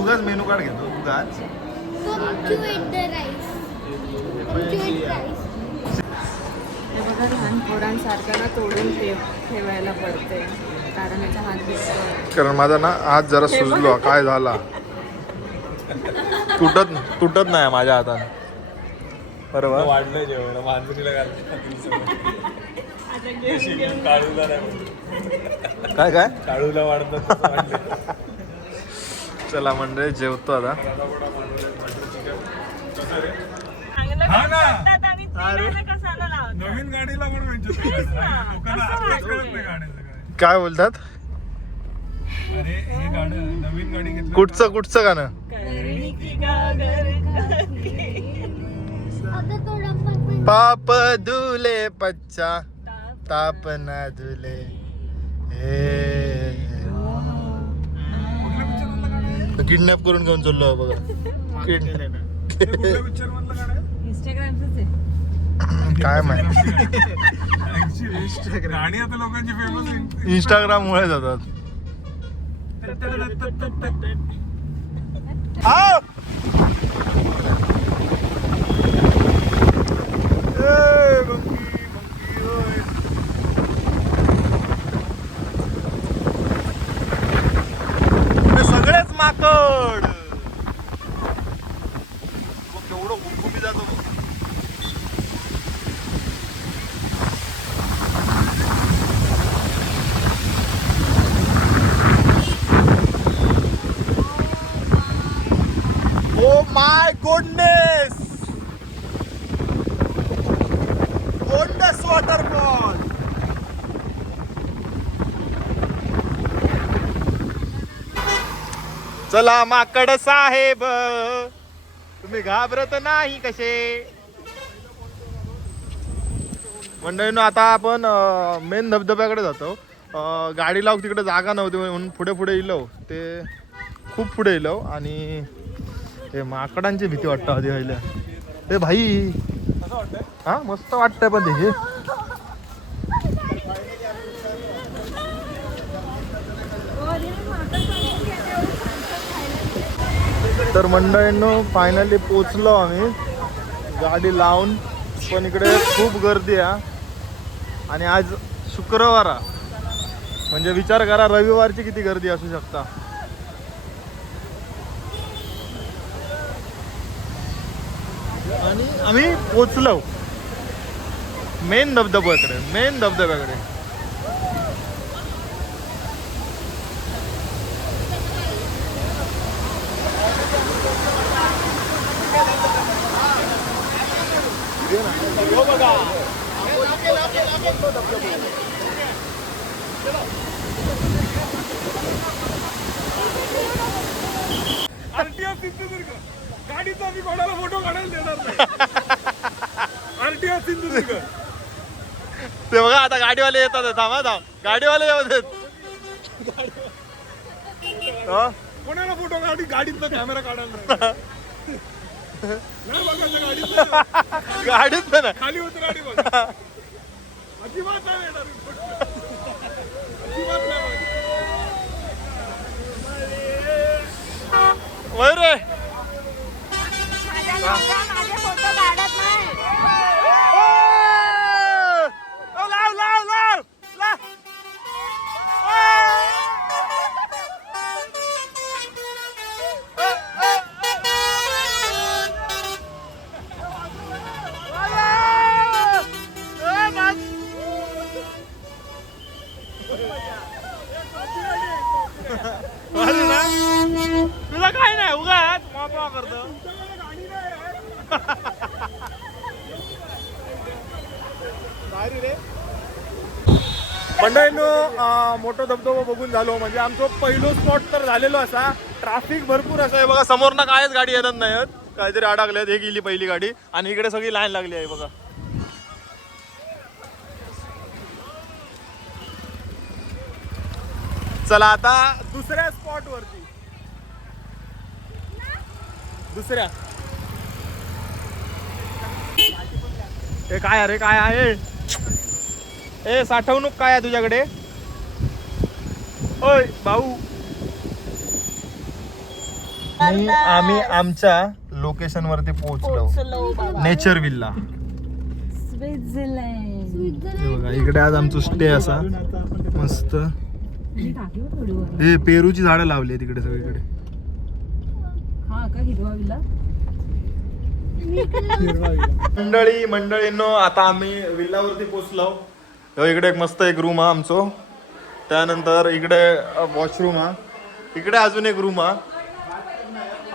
उगाच menu card घेतो उगाच. Punctuate the rice. Punctuate rice. हे बघा लहान पोरांसारखं ना तोडून ठेवायला पडते कारण याचा हात दिसतो. कारण माझा ना हात जरा सुजलो काय झाला तुटत नाही माझ्या हाताने बरोबर. वाढलंय जेवण मांजरीला काळूला नाही काय काय काळूला वाढतात चला मंडळी जेवतो आता. हा ना. आणि कसाला लावतात. नवीन गाडीला पण लोकांना आत्ताच कळत नाही गाण्याचं काय. काय बोलतात अरे हे गाणं नवीन गाडी घेतलं कुठचं गाणं आता तो डब्बा पण पाप दुले पच्चा ताप ना दुले हे किडनॅप करून घेऊन चाललो बघा. कुठल्या पिक्चर मधलं गाणं आहे? इंस्टाग्रामचंच आहे. काय माहिती गाणी आता लोकांची फेमस इंस्टाग्राम मुळे जातात. सगळेच माकड केवढं घुमघुमी जातो. Oh my goodness! Goodness waterfall! चला माकड साहेब तुम्ही घाबरत नाही कसे. मंडळींनो आता आपण मेन धबधब्याकडे जातो. गाडी लावू तिकडे जागा नव्हती म्हणून पुढे पुढे इलो ते खूप पुढे इलो आणि हे माकडांची भीती वाटतं आधी व्हायला. ए भाई हा मस्त वाटतंय पण ते तर मंडळींनो फायनली पोचलो आम्ही गाडी लावून. पण इकडे खूप गर्दी आहे आणि आज शुक्रवार म्हणजे विचार करा रविवारची किती गर्दी असू शकता. आणि आम्ही पोचलो मेन धबधब्याकडे. आरटीओ सिंधुदुर्ग गाडीचा मी कोणाला फोटो काढायला देणार नाही. आरटीओ सिंधुदुर्ग ते बघा आता गाडीवाले येतात. थांबा गाडीवाले येऊ देत. कोणाला फोटो गाडीतला कॅमेरा काढायला नाही. नाही बघायचं गाडीतलं. गाडीत ना खाली उतर गाडी बघ. अजिबात नाही येणार फोटो. अजिबात नाही बघ. वय रे माझे फोटो काढत नाही. लाव तुला काय नाही उगाच मापा करतो. मंडळींनो मोठा धबधबा बघून झालो म्हणजे आमचं पहिलो स्पॉट तर झालेलो असा. ट्रॅफिक भरपूर असं आहे बघा. समोर ना कायच गाडी येत नाहीत काहीतरी अडकल्यात. हे गेली पहिली गाडी आणि इकडे सगळी लाईन लागली आहे बघा. चला आता दुसऱ्या स्पॉट वरती हे काय अरे काय आहे ए साठवणूक काय आहे तुझ्याकडे ओय भाऊ आणि आम्ही आमच्या लोकेशन वरती पोहोचलो बाबा. Nature villa. स्वित्झर्लंड. हे बघा इकडे आज आमचं स्टे असा मस्त. हे पेरूची झाडं लावली आहेत तिकडे सगळीकडे. हा का हिरवा विला. मंडळींनो आता आम्ही विल्लावरती पोहोचलो. हो, इकडे एक मस्त एक रूम हा आमचो. त्यानंतर इकडे वॉशरूम हा. इकडे अजून एक रूम हा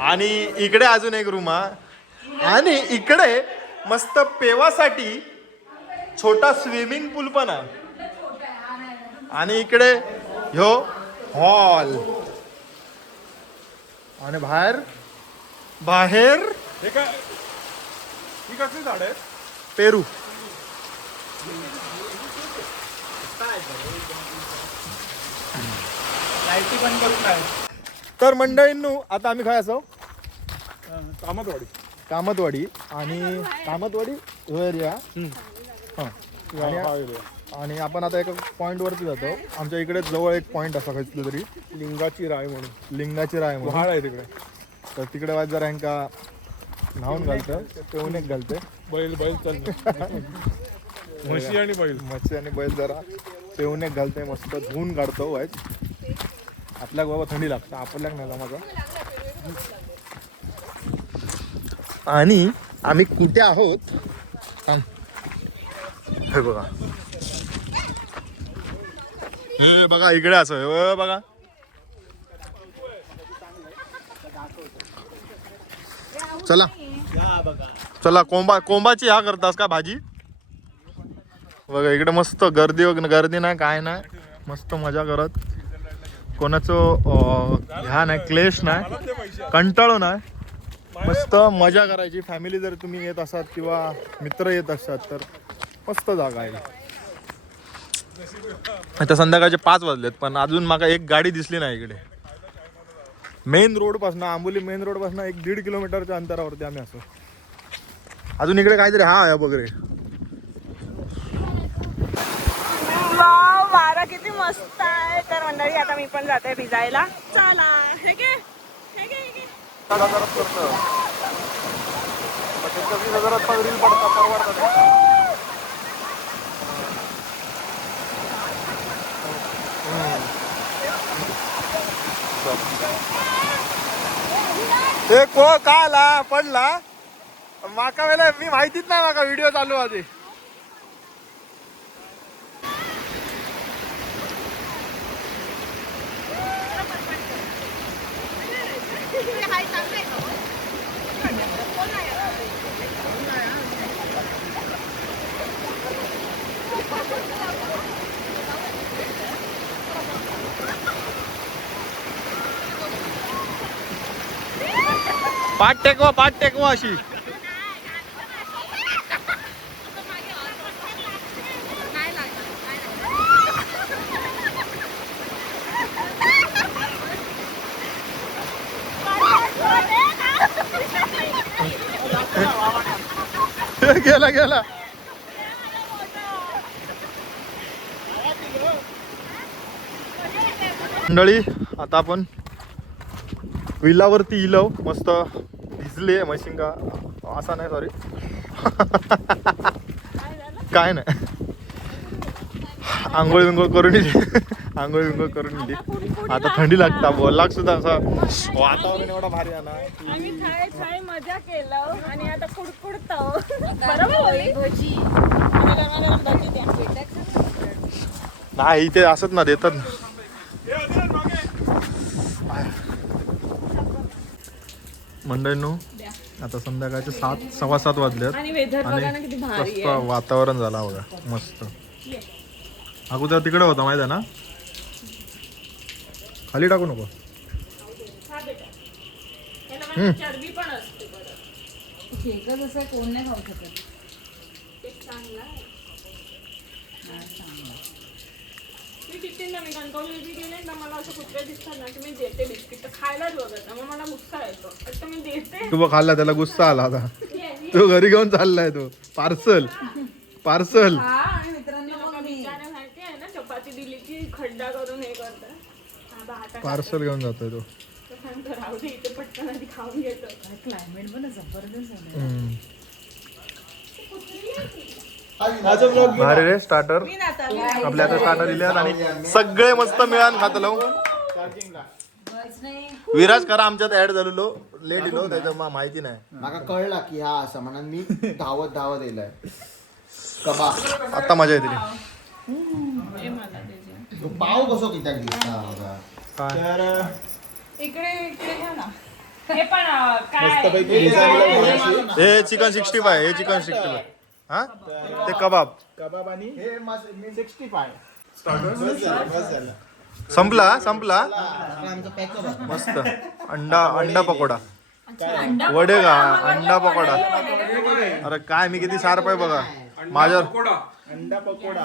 आणि इकडे अजून एक रूम हा आणि इकडे मस्त पेवासाठी छोटा स्विमिंग पूल पण आहे. आणि इकडे ह्यो हॉल आणि बाहेर बाहेर हे काय ही कसली झाड आहे? पेरू. लाईटी पण करून काय तर मंडळींनो आता आम्ही काय असो कामतवाडी. कामतवाडी आणि कामतवाडी एरिया. हां आणि आपण आता एका पॉइंट वरती जातो. आमच्या इकडे जवळ एक पॉइंट असा कसलं तरी लिंगाची राय म्हणून लिंगाची राय म्हणून. पहाड आहे तिकडे. तर तिकडे वाज जरा यांका न्हावून घालतं पेऊन एक घालते. बैल चालतो. म्हशी आणि बैल. मच्छी आणि बैल जरा पेऊन एक घालते. मस्त धुवून काढतो वाईज. आपल्याक बाबा थंडी लागतं आपल्याक नाही माझा. आणि आम्ही कुठे आहोत हे बघा. हे बघा इकडे असं हे बघा. चला चला कोंबाची ह्या करतास का भाजी. बघा इकडे मस्त गर्दी नाही काय नाही. मस्त मजा करत. कोणाचं ह्या नाही क्लेश नाही कंटाळो नाही. मस्त मजा करायची. फॅमिली जर तुम्ही येत असाल किंवा मित्र येत असतात तर मस्त जागा आहे. आता संध्याकाळचे 5 वाजलेत पण अजून माका एक गाडी दिसली नाही इकडे. मेन रोड पासून आंबोली मेन रोड पासून 1-1.5 किलोमीटरच्या अंतरावरती आम्ही असो. अजून इकडे काहीतरी हा आहे बघ रे. वाव, वारा किती मस्त आहे. तर मंडळी आता मी पण जाते भिजायला. चला हे घे हे घे हे घे. ते को काला पडला माका वेळेला मी माहितीच नाही माका व्हिडिओ चालू आधी. पाठ टेकवा अशी. गेला गेला. मंडळी आता आपण विल्लावरती इलो. मस्त भिजले मशिंगा असा नाही सॉरी काय नाही. आंघोळ विंघोळ करून इली. आता थंडी लागता बोललाक सुद्धा असं वातावरण एवढा भारी आहे ना. आम्ही छाय छाय मजा केलं आणि आता कुडकुडतो. बरोबर बोलली. भजी आणि गरमागरम भजी द्या. नाही इथे असत ना देतात ना. मंडळींनो आता संध्याकाळचे 7-7:15 वाजलेत आणि वेदर बघा ना किती भारी मस्त आहे. वातावरण झाला बघा मस्त. अगोदर तिकडे होता माहिती आहे ना. खाली टाकू नको. हा बेटा. याला चरबी पण असते बरं. शेकच असं कोण नाही खाऊ शकत. एक चांगला आहे. मी किती ना मी कणकवली गेले ना मला असं कुत्रे दिसतात ना की मी देते बिस्किट तर खायलाच बघत ना. मग मला गुस्सा येतो. तर मी देते. तू बघ खाल्ला त्याला गुस्सा आला आता. तो घरी घेऊन चाललाय तो. पार्सल हा आणि मित्रांनो मग मी बिचारे माहिती आहे ना चपाती दिली की खड्डा करून हे करतात. पार्सल घेऊन जातोय तो. तर म्हणतो राहू दे इथे पटकन आधी खाऊन घेतो. क्लायमेट पण जबरदस्त आहे. भारी रे स्टार्टर मी ना आता आपल्या आता स्टार्टर दिल्यात आणि सगळे मस्त मिळान खात लावून बस नाही. विराज करा आमच्यात ऍड झालेलो लेट इलो त्याचं माहिती नाही. माका कळला की हा असा म्हणून मी धावत येलाय कबाब. आता मजा येते हे मला त्याचे. तो पाव कसो कित्याक दिसता बघा. काय इकडे इकडे घ्या ना. हे पण काय हे चिकन 65 हे चिकन 65 हा ते कबाब कबाब आणि हे 65 संपला संपला आमचा पॅक कबाब. मस्त अंडा पकोडा वडे का अंडा पकोडा. अरे काय मी किती शार्प आहे बघा माझ्यावर. अंडा पकोडा.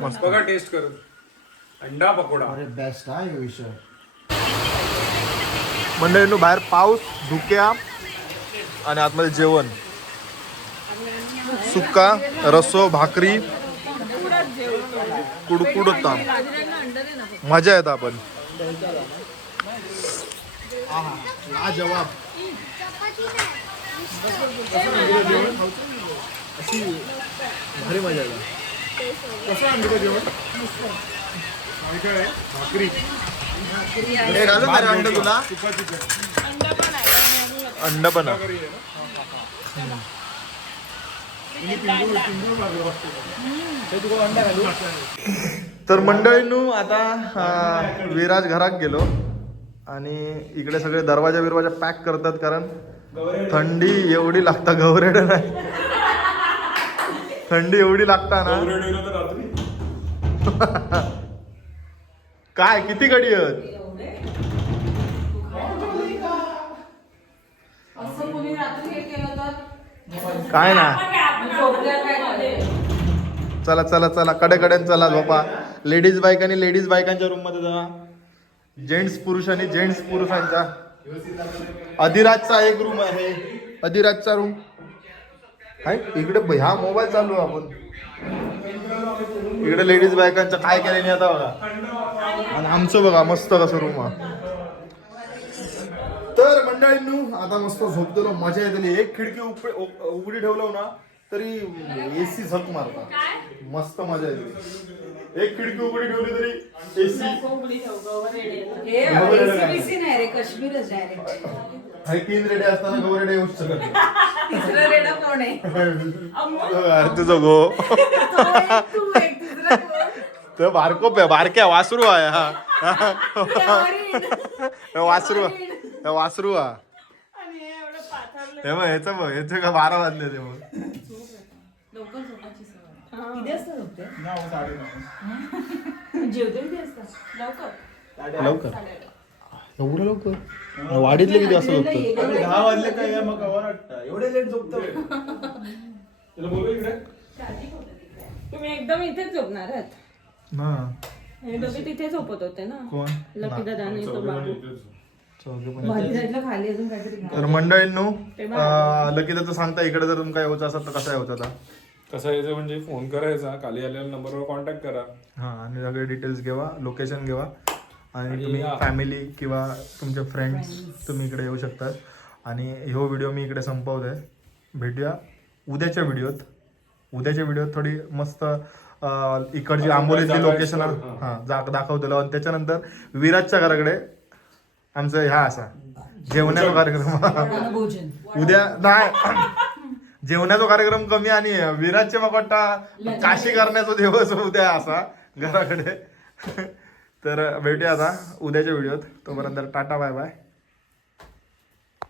मस्त बघा टेस्ट करून अंडा पकोडा. अरे बेस्ट हा हे विषय. मंडळींनो बाहेर पाऊस धुक्या आणि आतमध्ये जेवण सुक्का रस्सो भाकरी कुडकुड होता. मजा येत आपण हा जवाब. भारी मजा येते. कसं आणलं जेवण? भाकरी. हे घालून का रे अंड तुला अंडा पण आहे. अंड पण आहे. तर मंडळींनो आता विराज घरात गेलो आणि इकडे सगळे दरवाजा बिरवाजा पॅक करतात कारण थंडी एवढी लागता गवरेड नाही थंडी एवढी लागता ना. काय किती गडी आहेत असं कोणी रात्री हे केलं तर काय ना. झोपल्यावर काय करायचं? चला चला चला कडे चला झोपा. लेडीज बायकांनी लेडीज बायकांच्या रूम मध्ये जा. जेंट्स पुरुषांनी जेंट्स पुरुषांच्या. अधिराजचा एक रूम आहे. अधिराजचा रूम आहे इकडे. ह्या मोबाईल चालू आहे आपण इकडे लेडीज बायकांचं काय केलं नाही आता बघा. आणि आमचं बघा मस्त कसं रूम आहे. तर मंडळींनो आता मस्त झोपतेलो मजा येतली. एक खिडकी उघडी ठेवलं ना तरी एसी झक मारता. मस्त मजा येते. एक खिडकी उघडी ठेवली तरी एसी. हे ACBC नाही रे, काश्मीरच डायरेक्ट. हे 3 रेडे असताना गवरेडे येऊ शकत नाही. तिसरं रेडा कोण आहे? तुझं गो तू एक तिसरं कोण? तर बारक्या वासरू आहे हा वासरू हा. आणि हे एवढं पाथरलं. हे बघ ह्याचं बघ ह्याचे का 12 वाजले ते मग. लवकर झोपायची सवय. किती वाजता झोपते? 9:30. जेवते किती वाजता? लवकर. लवकर एवढं लवकर वाढीतले किती वाजता झोपतात? 10 वाजले काय या मग कवर वाटतं. एवढे लेट झोपतो. तुला बोलू इकडे तुम्ही एकदम इथेच झोपणार आहात. हा हे दोघे तिथे झोपत होते ना. कोण लकी दादा आणि तो बाबू. चौघे पण. भाजी साईडला खाली अजून काहीतरी घाल. तर मंडळींनो लकीदाचं सांगता इकडे जर तुमका यायचं असेल तर कसं यायचं आता. कसं यायचं म्हणजे फोन करायचा खाली आलेल्या नंबरवर कॉन्टॅक्ट करा. हा आणि सगळे डिटेल्स घेवा लोकेशन घेवा आणि आणि तुम्ही या. फॅमिली किंवा तुमचे फ्रेंड्स तुम्ही इकडे येऊ शकतात. आणि ह्यो व्हिडिओ मी इकडे संपवतोय. भेटूया उद्याच्या व्हिडिओत. उद्याच्या व्हिडिओत थोडी मस्त इकडची आंबोलीतली लोकेशन दाखवलेलं आणि त्याच्यानंतर विराजच्या घराकडे आमचं ह्या असा जेवणाचा कार्यक्रम. भोजन. उद्या नाही जेवणाचा कार्यक्रम कमी आणि विराजचे मग वाटतं काशी करण्याचा दिवस उद्या असा घराकडे. तर भेटूया आता उद्याच्या व्हिडिओत. तोपर्यंत टाटा बाय बाय.